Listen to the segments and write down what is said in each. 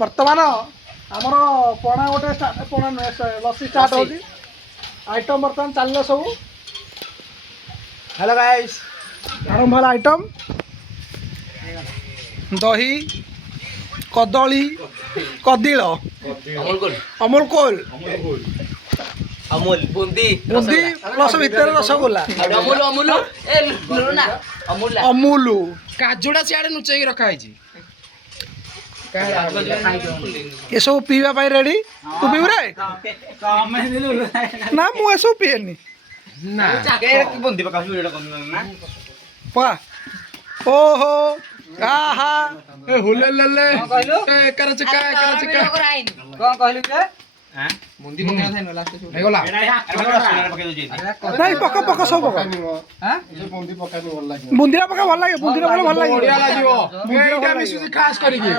ବର୍ତ୍ତମାନ ଆମର ପଣା ଗୋଟେ ପଣା ନୁହେଁ ଲସି ଷ୍ଟାର୍ଟ ହେଉଛି ଆଇଟମ୍ ବର୍ତ୍ତମାନ ଚାଲିଲା ସବୁ। ହ୍ୟାଲୋ ଗାଇସ୍, ଆରମ୍ଭ ହେଲା ଆଇଟମ୍ ଦହି କଦଳୀ କଦିଳ ଅମୁଲ କୋଲ ଅମୁଲ ବୁନ୍ଦି ବୁନ୍ଦି ପ୍ଲସ୍ ଭିତରେ ରସଗୋଲା ଅମୁଲ କାଜୁଟା ସିଆଡେ ଲୁଚେଇକି ରଖା ହେଇଛି। ଏସବୁ ପିଇବା ପାଇଁ ରେଡି। ତୁ ପିଇବୁ ରେ? ନା ମୁଁ ଏସବୁ ପିଏନି। ବୁନ୍ଦି ପକାଉଛୁ ଏଇଟା କମିବ ନା ପକା ଓହୋ ଆହା ଏ ହୁଲେ ଲେଲେ କହିଲୁ? ଏ ଏକାର ଚିକା କଣ କହିଲୁ ଯେ ବୁନ୍ଦି ପକେଇଲା ଥାଇନ ଲାଷ୍ଟ ହେଇଗଲା। ନାଇଁ ପକା ପକା ସବୁ ପକା ବୁନ୍ଦିରା ପକା ଭଲ ଲାଗେ ବୁନ୍ଦିରା ପକା ଭଲ ଲାଗେ ବଢିଆ ଲାଗିବ। ଏଇଟା ମିଶୁଛି ଖାସ କରିକି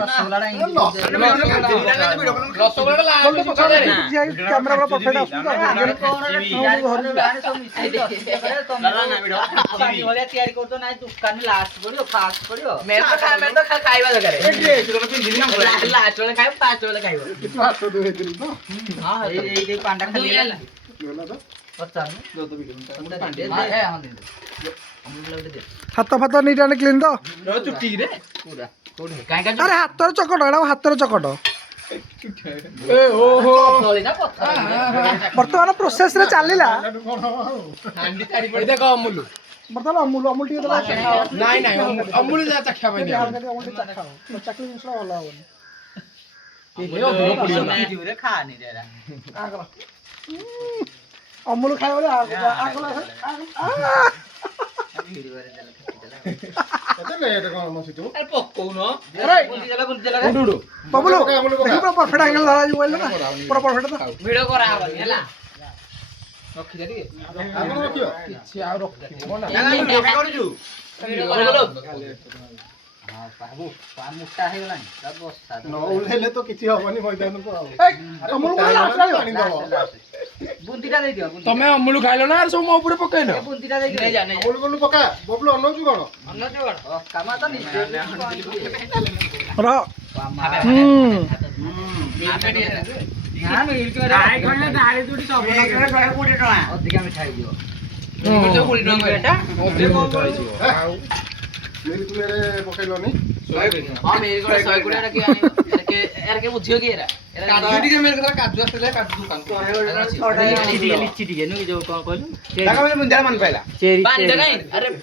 କ୍ୟାମେରା ପୁରା ପରଫେକ୍ଟ ଆସୁଛି ତିଆରି କରୁଛ ନାଇଁ ଦୋକାନ ଲାଷ୍ଟ ପଡିବ ଫାଷ୍ଟ ପଡିବ ଖାଇବା ଦରକାର ଲାଷ୍ଟ ବେଳେ ଖାଇବ ଫାଷ୍ଟ ବେଳେ ଖାଇବ ଏଇ ପାଣ୍ଡା ଖାଲି ହାତ ଫାତ ନିଟ୍ ଆଣ୍ଡ କ୍ଲିନ୍ ତ? ଆରେ ହାତର ଚକଟ ଏଇଟା ହାତର ଚକଟ। ବର୍ତ୍ତମାନ ପ୍ରୋସେସରେ ଚାଲିଲା। ଅମୁଲ ବର୍ତ୍ତମାନ ଅମୁଲ ଅମୁଲ ଟିକେ ଦେଲା ନାଇଁ ନାଇଁ ଅମୁଲ ଯାହା ଚାଖିବା ପାଇଁ ଦିଅ। ଅମୁଲ ଟିକେ ଚାଖା ଚାକିରି ଜିନିଷ ଭଲ ହବନି। ଅମୁଲ ଖାଇବ ପରଫେକ୍ଟ ଆଙ୍ଗେଲ ଧରାଯିବ କହିଲେ ନା ପୁରା ପରଫେକ୍ଟ ତ ଭିଡିଓ କରାହବନି ହେଲା କିଛି ଆଉ ରଖିବ ନା। ମୋଟା ହେଇଗଲାଣି ତ କିଛି ହବନି ମଇଦାନକୁ ଆଉ ଅମୁଲ ବୁନ୍ଦିଟା ଦେଇଦିଅ ତମେ ଅମୁଲ ଖାଇଲ ନା ସବୁ ମୋ ଉପରେ ପକେଇଲ? ବୁନ୍ଦିଟା ଦେଇଦିଅ ଅମୁଲ ପକା ବବଲୁ ଅନଉଛୁ କଣ କାମ ତ ର ଅଧିକା ମିଠା ହେଇଯିବ ପକେଇଲନି ବୁଝିବ କି କାଜୁ ଆସିଥିଲା କାଜୁ ଲିଚି ଟିକେ ନୁହେଁ ଯୋଉ କଣ କହିଲୁ ମନେ ପାଇଲା ଚେରି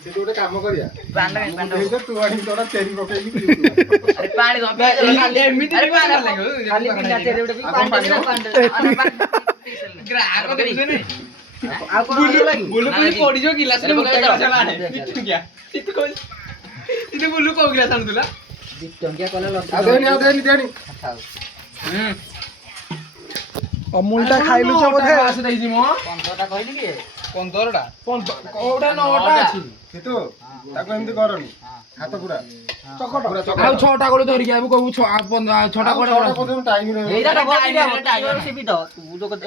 ସେଠି ଗୋଟେ କାମ କରିବା ତୁ ଆଣି ତୋରା ଚେରି ପକେଇକି ପାଣି ଏମିତି ଗ୍ରାହକ ଦେଖୁଛନ୍ତି ପଡିଯିବ ଗିଲାସରେ ବୁଲୁ କୋଉ ଗିଲାସ ଆଣୁଥିଲା? ଅମୁଲ ଟା ଖାଇଲୁ ଯେ ବୋଧେ ଦେଇଛି ମୋ 15ଟା କହିଲି କି 15ଟା କୋଉଟା 9ଟା ଅଛି କିନ୍ତୁ ତାକୁ ଏମିତି କରନି ହାତ ପୁରା ଚକଟ ଆଉ 6ଟା କୋଳି ଧରିକି ଆଇବୁ କହିବୁ 6ଟା କୋଳି ଟାଇମ ଏଇଟା ତ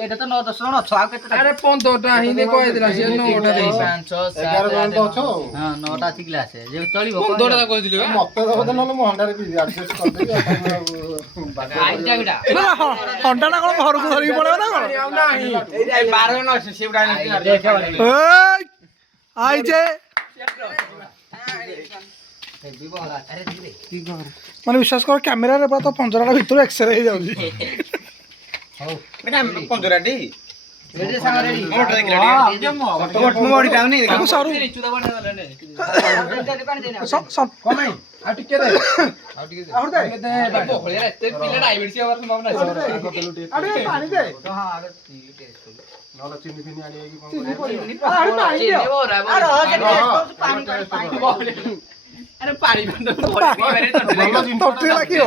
ଏଇଟା ତ 9-10 ଜଣ ଅଛ ଆଉ କେତେ ଆରେ 15ଟା ହିଁ କହିଥିଲା ସିଏ 9ଟା ଦେଇଛି 11 ଜଣ ତ ଅଛ ଆଉ 9ଟା ଅଛି ଗ୍ଲାସ ଯେ ଚଳିବ 15ଟା କହିଥିଲି ବା ମତେ ଦବ ନହେଲେ ମୁଁ ହଣ୍ଡାରେ ପିଇବି ଆଡଜଷ୍ଟ କରିଦେବି ହଣ୍ଡା ଟା କଣ ଘରକୁ ଧରିକି ପଳେଇବ ନା କଣ? ଆଉ ନାହିଁ ଏଇ 12 ଜଣ ଅଛି ସେ ଗୁଡା ଆଇ ଯେ ମାନେ ବିଶ୍ୱାସ କର କ୍ୟାମେରାରେ ପୁରା ତ 15ଟା ଭିତରୁ ଏକ୍ସରେ ହେଇଯାଉଛି। ପନ୍ଦରାଟି ତାକୁ ସରୁ ଆଉ ଟିକେ ଦେ ଆହୁରି ଦେ ପିଲା ଡାଇବେଟିସ୍ ହବାର ସମ୍ଭାବନା ଅଛି ଆଉ ଟିକେ ପାଣି ଦେ ନହେଲେ ଚିନି ଫିନି ଆଣିକି ଚିନି ପଡିବ ଆହୁରି ପାଣି ଦିଅ ଆରେ ପାଣି ତଣ୍ଟି ଲାଗିବ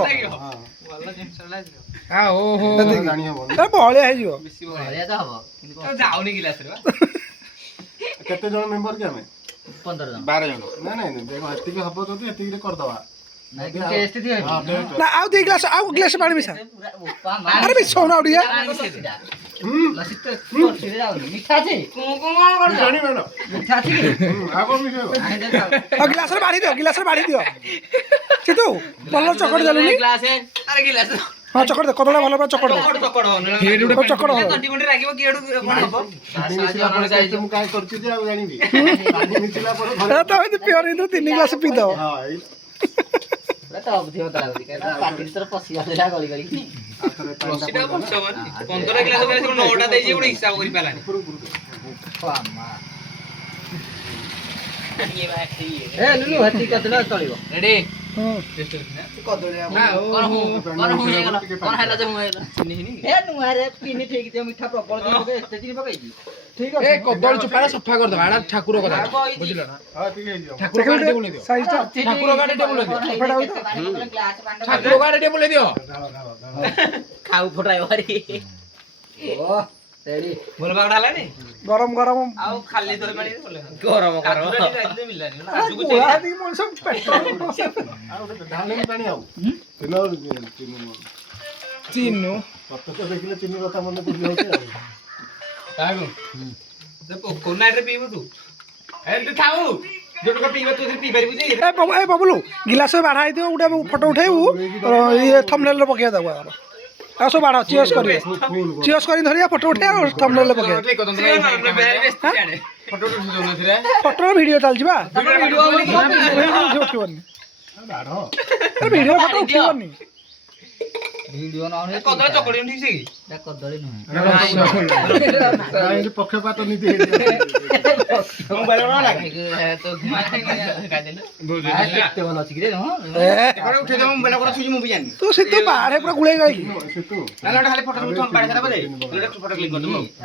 ଓହୋ ଜାଣି ହବନି ବହଳିଆ ହେଇଯିବ ଯାଉନି ଗିଲାସରେ କେତେ ଜଣ ମେମ୍ବର କି ଆମେ 15 ଜଣ 12 ଜଣ ନାଇଁ ଦେଖ ଏତିକି ହବ ଯଦି ଏତିକିରେ କରିଦବା ଟେଷ୍ଟ ଦିଅ ନା ଆଉ ଦି ଗ୍ଲାସ ଆଉ ଗ୍ଲାସ ପାଣି ମିଶା ଆରେ ମିଶାଉନ ଆଉ ଟିକେ ମିଠା ଅଛି ମିଠା ଅଛି ଆଉ ଗ୍ଲାସରେ ବାଢି ଦିଅ ସେ ତୁ ଭଲ ଚକଟି ଦେଲୁନି ଆରେ ଗିଲାସ ହଁ ଚକଟ ଦେ କଦଳା ଭଲ ପୁରା ଚକଟ ଦେ ଚକଡ ଚକଟ ହବ ତଣ୍ଟି ମୁଣ୍ଡି ଲାଗିବ କିଏଡୁ କଣ ହବ ପାଣି ମିଶିଲା ପରେ ଯାଇକି ମୁଁ କାଇଁ କରୁଛି ଯେ ଆଉ ଜାଣିବି ପାଣି ମିଶିଲା ପରେ ଏ ତ ଏମିତି ପିଅର କିନ୍ତୁ 3 ଗ୍ଲାସ ପିଇଦବ ହଁ ଏଇ ପୁରା ଟପ୍ ଥିବ ତ ଲାଗୁଛି କାରଣ ପାଟିରେ ତୋର ପଶିବା ଦେଲା ଗଳି ଗଳି ହାତରେ ପାଣିଟା ରସିଟା ବଞ୍ଚ ବନି 15 ଗ୍ଲାସ ଦେଲେ ସେ 9ଟା ଦେଇଛି ଗୋଟେ ହିସାବ କରି ପାଲାନି ମାମା ଏ ଲୁଲୁ ହତି କଦଳା ଚଳିବ ରେଡି ହୁଁ କଣ ହେଲା ଯେ ମୁଁ ହେଲା ଏ ନୁଆରେ ଚିନି ଠିକ ଥିବ ମିଠା ପ୍ରବଳ ଥିବ ଏତେ ଚିନି ପକେଇଛି ଠିକ ଏ ଅଛି କଦଳୀ ଚୋପାଟା ସଫା କରିଦବା ଏଟା ଠାକୁର କଥା ବୁଝିଲ ନା ହଁ ଠିକ ହେଇଯିବ ଠାକୁର ଗାଡି ଟିକେ ବୁଲେଇ ଦିଅ ସାଇଜଟା ଠାକୁର ଗାଡି ଟିକେ ବୁଲେଇ ଦିଅ ଗ୍ଲାସ ପାଣି ଠାକୁର ଗାଡି ଟିକେ ବୁଲେଇ ଦିଅ ଖାଉ ଫଟାଇ ଭାରି ଓ ରେଡି ଭଲ ପାଗଟା ହେଲାନି ଗରମ ଗରମ ଆଉ ଖାଲି ଦହି ପାଣି ଗରମ କାଜୁ ଯାଇଥିଲେ ମିଳିଲାନି ଗୋଳା ଦେଇକି ମଣିଷ ପେଟ ଆଉ ଗୋଟେ ଢାଲେନି ପାଣି ଆଉ ଚିନୁ ପ୍ରତ୍ୟକ୍ଷ ଦେଖିଲେ ଚିନି କଥା ମନେ ପଡିଯାଉଛି ଆଉ କାହାକୁ କୋଉ ନାଇଟରେ ପିଇବୁ ତୁ ଏମିତି ଥାଉ ଯୋଉଟା ପିଇବା ତୁ ପିଇ ପାରିବୁ ଯେ ଏ ବବୁଲୁ ଗିଲାସ ବାଢା ହେଇଥିବ ଗୋଟେ ଫଟୋ ଉଠେଇବୁ ଇଏ ଥମ୍ବନେଲରେ ପକେଇବା ତାକୁ ଆମର ଆଉ ସବୁ ବାଢ ଚିୟର୍ସ କରିବେ ଚିୟର୍ସ କରି ଧରିବା ଫଟୋ ଉଠେଇବା ଆଉ ଥମ୍ବନେଲରେ ପକେଇବା ଫଟୋ ଭିଡିଓ ଚାଲିଛି ବା ଉଠିବନି ଭିଡିଓ ଫଟୋ ଉଠିବନି ଭିଡିଓ ନ ହେ କଦଳୀ ଚକଡି ଠିକ ସେ କି ତା କଦଳୀ ନୁହେଁ ଏମିତି ପକ୍ଷପାତ ନୀତି ହେଇଯିବ କେତେ ଭଲ ଅଛି କିରେ ହଁ ତୁ ଶୀତ ବାହାରେ ପୁରା ଗୁଳେଇ ଗାଇକି ସେତୁ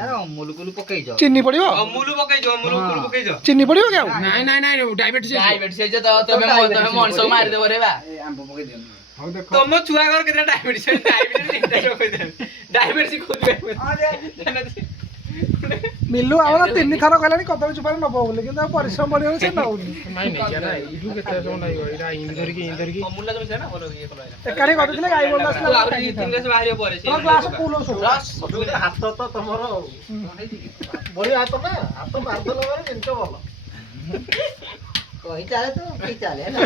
ଆରେ ଅମୁଲ କୁଲୁ ପକେଇଛ ଚିନି ପଡିବ ଅମୁଲ ପକେଇଛ ଅମୁଲ ପକେଇଛ ଚିନି ପଡିବ କି ଆଉ ନାଇଁ ନାଇଁ ନାଇଁ ଡାଇବେଟିସ୍ ମଣିଷ ମାରିଦେବ ରେ ବା ଆମ୍ବ ପକେଇ ଦିଅ ହଉ ଦେଖ ତମ ଛୁଆ ଘର କେତେ ଡାଇବେଟିସ୍ ଡାଇବେଟିସ୍ ଖୋଜିବେ ମିଲୁ ଆମର 3 ଥର କହିଲାଣି କଦଳୀ ଚୋପାରେ ନବ ବୋଲି କିନ୍ତୁ ଆଉ ପରିଶ୍ରମ ପଡିବ ସେ ନଉନି ନାଇଁ ନାଇଁ ଏଇଠୁ କେତେ ସମୟ ଲାଗିବ ଏଇଟା ଇନ୍ ଧରିକି ଅମୁଲଟା ମିଶା ନା ଭଲ ଇଏ କଲା ଏକାଠି କରିଥିଲେ ଗାଈ ବନ୍ଦ ଆସିଲା ଆହୁରି 3 ଗ୍ଲାସ ବାହାରିବ ପରେ ଗ୍ଲାସ ଫୁଲ ସବୁ ହାତ ତ ତମର ବଢିଆ ହାତ ନା ହାତ ମାରିଦେଲା ମାନେ ଜିନିଷ ଭଲ କହି ଚାଲେ ତୁ କି ଚାଲେ ହେଲା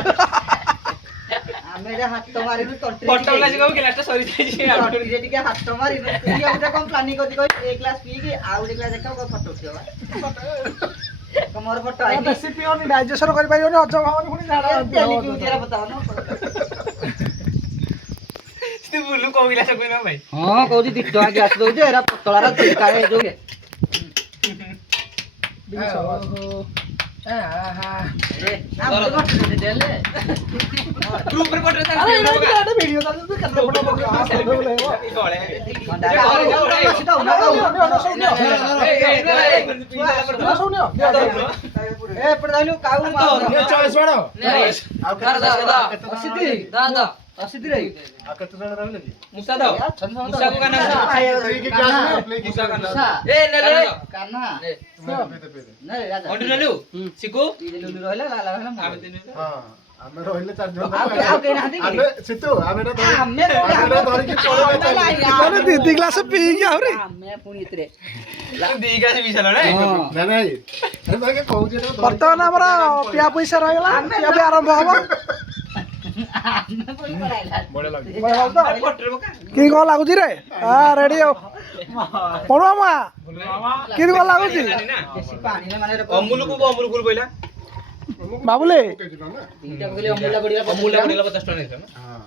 ଆମେ ଏଟା ହାତ ମାରିନୁ ଫଟୋ ଗ୍ଲାସ କମ ଗ୍ଲାସଟା ସରି ଯାଇଛି ତଣ୍ଟିରେ ଟିକେ ହାତ ମାରିନୁ ଇଏ ଗୋଟେ କଣ ପ୍ଲାନିଂ କରିଛି କହି ଏ ଗ୍ଲାସ ପିଇକି ଆଉ ଗୋଟେ ଗ୍ଲାସ ଦେଖାଉ ଫଟୋ ଉଠିବ ମୋର ଫଟୋ ଆଇଛି ବେଶୀ ପିଅନି ଡାଇଜେସନ କରିପାରିବନି ହଜମ ହବନି ପୁଣି ଝାଡା ତେଲି ପିଉଛିରା ବତାଅ ନା ତୁ ବୁଲୁ କୋଉ ଗ୍ଲାସ କହିନ ଭାଇ ହଁ କହୁଛି 2 ଟଙ୍କା ଗ୍ଲାସ ଦଉଛି ଏରା ପତଳାର ଚିକା ହେଇ ଯୋଉ ଗ୍ରୁପ ରେ ଫଟୋ ଭିଡିଓ ଚାଲିଛି କେତେ ଫଟୋ ଆଉ କେତେ ଜଣ ରହିଲେ କି ମୁସା ଦାও ମୁସା को गाना କି କ୍ଲାସ ମୁସା गाना ଏ ନେଲେ କାହ୍ନା ନେ ରାଜା ଅଣ୍ଡୁ ନେଲୁ ସିକୁ ଲୁଲୁ ରହିଲା ଲାଲା ରହିଲା ଆମେ ତିନି ହଁ ଆମେ ରହିଲେ 4 ଜଣ ଆଉ କେହି ନାହାନ୍ତି କି? ଆମେ ସିତୁ ଆମେ ଆମେ ଧରିକି ପଳେଇଲେ ଦି ଗ୍ଲାସ ପିଇକି ଆହୁରି ଆମେ ପୁଣି ଏଥିରେ ଦି ଗ୍ଲାସ ପିଇସାଲ ରେ ନାଇଁ ନାଇଁ ଆରେ ଭାଇ କହୁଛି ଏଟା ବର୍ତ୍ତମାନ ଆମର ପିଆ ପଇସା ରହିଗଲା ପିଆ ବି ଆରମ୍ଭ ହବ ଆମେ ପୁଣି ପଳାଇଲା ବଢିଆ ଲାଗୁଛି ଫଟୋ ପକା କି କଣ ଲାଗୁଛି ରେ ରେଡି ଆଉ ପଢୁଆ ମା କି କଣ ଲାଗୁଛି ବେଶୀ ପାଣିରେ ମାନେ ଅମୁଲ କୁ କହିଲା ବାବୁଲେ ଦିଟା କହିଲେ ଅମୁଲା ପଡିଲା ଅମୁଲ ଟା 50 ଟଙ୍କା ନେଇଥିଲା ନା ହଁ